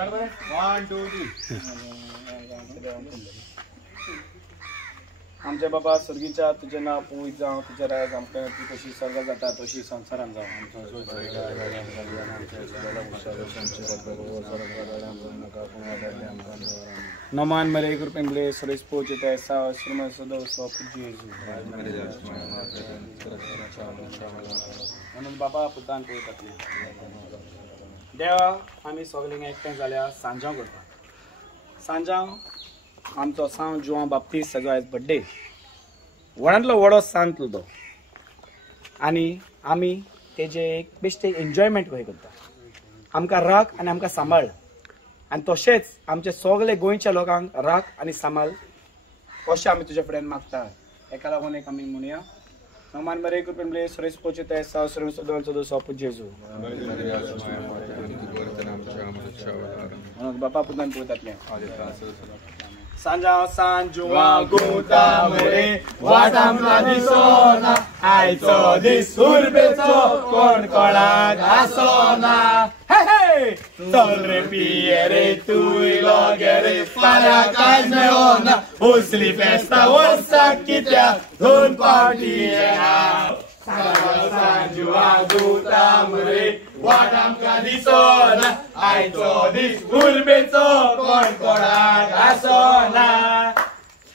1 2 3 आमचे बाबा सर्गीच्या तुझे नाव पूज जावं तुझे राय आमकां तू कशी सर्ग जाता तशी संसारान जावं नमान मरे एक रुपये मिले सुरेश पोचते ऐसा श्रीमन सदो सो पूज्य येशू म्हणून बाबा पुतान पळयतातले देवा आमी सगळ्यांक एकठांय जाल्या सांजांव करता सांजांव आमचो सांव जुवां बाप्तीस ताजो आयज बर्थडे व्हडांतलो व्हडो सांत तो आनी आमी तेजे एक बेश्टे एन्जॉयमेंट कशें करता आमकां राख आनी आमकां सांबाळ आनी तशेंच आमचे सगळे गोंयच्या लोकांक राख आनी सांबाळ अशें आमी तुजे फुड्यान मागता हेका लागून एक आमी म्हणया नमान मरे एक रुपये मिले सुरेश पोचते साव श्री सदो सदो सोप जेजू बापा पुतान पळयतातले सांजांव सांजुवा गुता मरे वाटामला दिसोना आयचो दीस उर्बेचो कोण कोणाक आसोना हे हे चल रे पिये रे तूय लोगे रे फाल्यां कांय मेळोना उसली फेस्ता वर्साक कित्याक दोन पावटी येना सांजुवा गुता मरे वाट आमकां दिसोना आयचो दीस उर्बेचो कोण कोणाक आसोना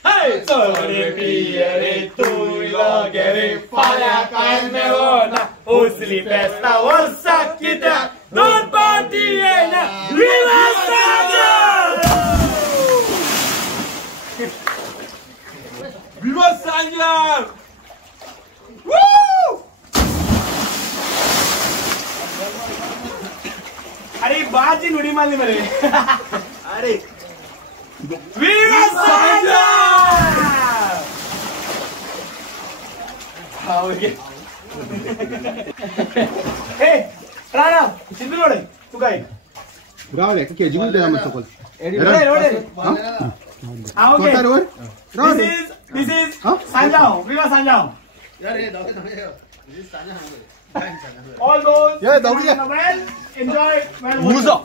हे चल रे पिये रे तूय लोगे रे फाल्यां कांय मेळोना उसली फेस्ता वर्साक कित्याक दोन पावटी येना विवा सांजांव अरे बाजी उडी मारली मरे अरे विवा सांजांव हा ओके हे राणा चिंतू लोडे तू काय रावले केजी मध्ये आम्ही सकल एडी रोडे हा ओके दिस इज सांजांव विवा सांजांव यार हे दाव दिस इज सांजांव ऑल दोस ये दावडी वेल एन्जॉय वेल मुजो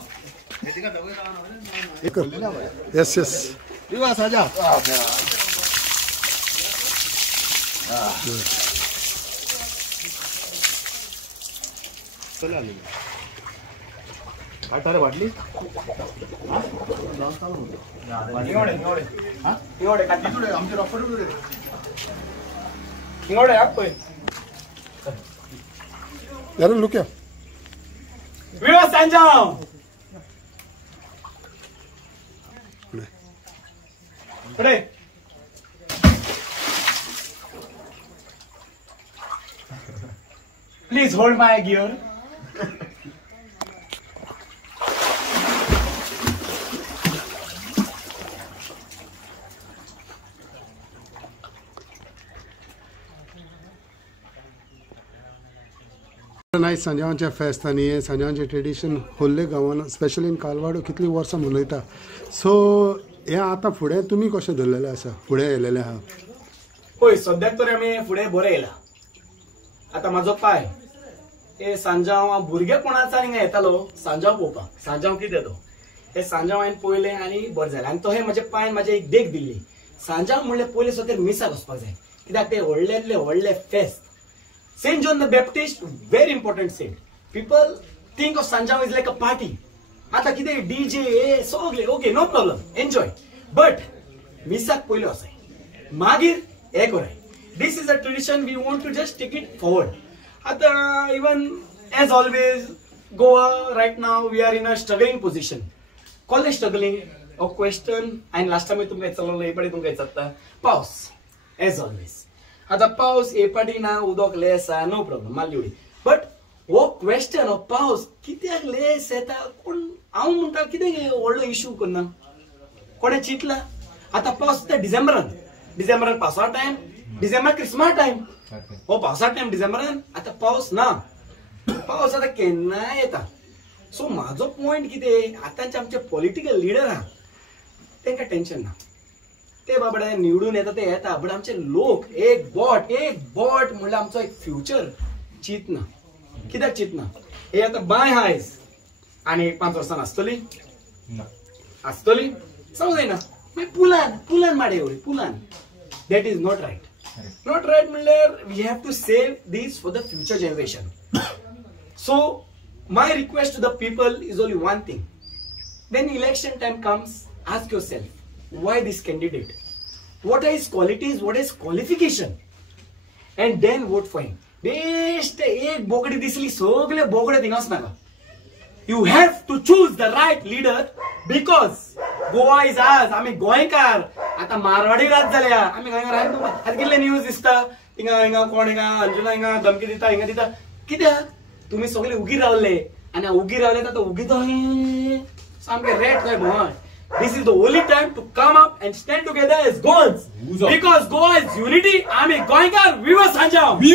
यस यस विवा सांजांव चला आली आटारे वाटली आमचे रॉपर हिंगोडे आप पळय यार लुक या विवा सांजांव पुढे please hold my gear nice सांजांवचे फेस्त आनी हे सांजांवचे ट्रेडिशन होल्ले गांवान स्पेशली इन कालवाडो कितली वर्सां मनयता सो हे आतां फुडें तुमी कशें धरलेले आसा फुडें येयलेले आहा पळय सद्याक तर आमी फुडें बरें येयला आतां म्हाजो पाय हे सांजांव हांव भुरगेपणाच्यान हिंगा येतालो सांजांव पळोवपाक सांजांव कितें तो हे सांजांव हांवें पळयलें आनी बरें जालें आनी तो हे म्हाज्या पांयान म्हाजे एक देख दिल्ली सांजांव म्हणल्यार पयले सो ते मिसाक वचपाक जाय कित्याक ते व्हडलेंतले व्हडले फेस्त Saint John the Baptist, very important saint. People think of Sanjav is like a party. Ata kide DJ, sogle, okay, no problem, enjoy. But misak poilo asay. Magir ekoray. This is a tradition we want to just take it forward. Ata even as always, Goa right now we are in a struggling position. College struggling. A question and last time tumkai chalalo epadi tumkai chatta. Pause. As always. आता पावस येपाटी ना उदक लेस no problem मारली उडी but हो question हो पावस कित्याक लेस येता कोण हांव म्हणटा कितें व्हडलो इश्यू करना कोणे चिंतला आता पावस डिसेंबरान पावसा टायम डिसेंबर क्रिसमस टायम हो पावसा टायम डिसेंबरान आता पावस ना पावस आता केन्ना येता सो म्हाजो पॉयंट कितें आतांचे आमचे पॉलिटिकल लिडर आहा तांकां टेन्शन ना ते बाबडे निवडून येता ते येता बट आमचे लोक एक बोट म्हणल्यार आमचो एक फ्युचर चिंतना कित्याक चिंतना हे आता बाय हायज आनी 5 वर्सां आसतली आसतली जाऊ जायना पुलान पुलान माडे एवढी pollution that is not right म्हणल्यार we have to save this for the future generation. So my request to the people is only one thing. When election time comes, ask yourself, why this candidate? What are his qualities? What is qualification? And then vote for him. Best एक बोकडी दिसली सगळे बोकडे थिंगाच नाका. You have to choose the right leader because Goa is ours. आम्ही गोंयकार. आता मारवाडी राज जाल्या. आम्ही गोंयकार आहे. आज कितले न्यूज दिसता. हिंगा कोण हिंगा अंजुला हिंगा धमकी दिता हिंगा दिता. कित्याक तुम्ही सगळे उगी रावले आणि उगी रावले तर उगी तो सामके रेट काय बोय. This is the only time to come up and stand together as Goans. Because Goa is unity. आम्ही गोंयकार. Viva Sanjam!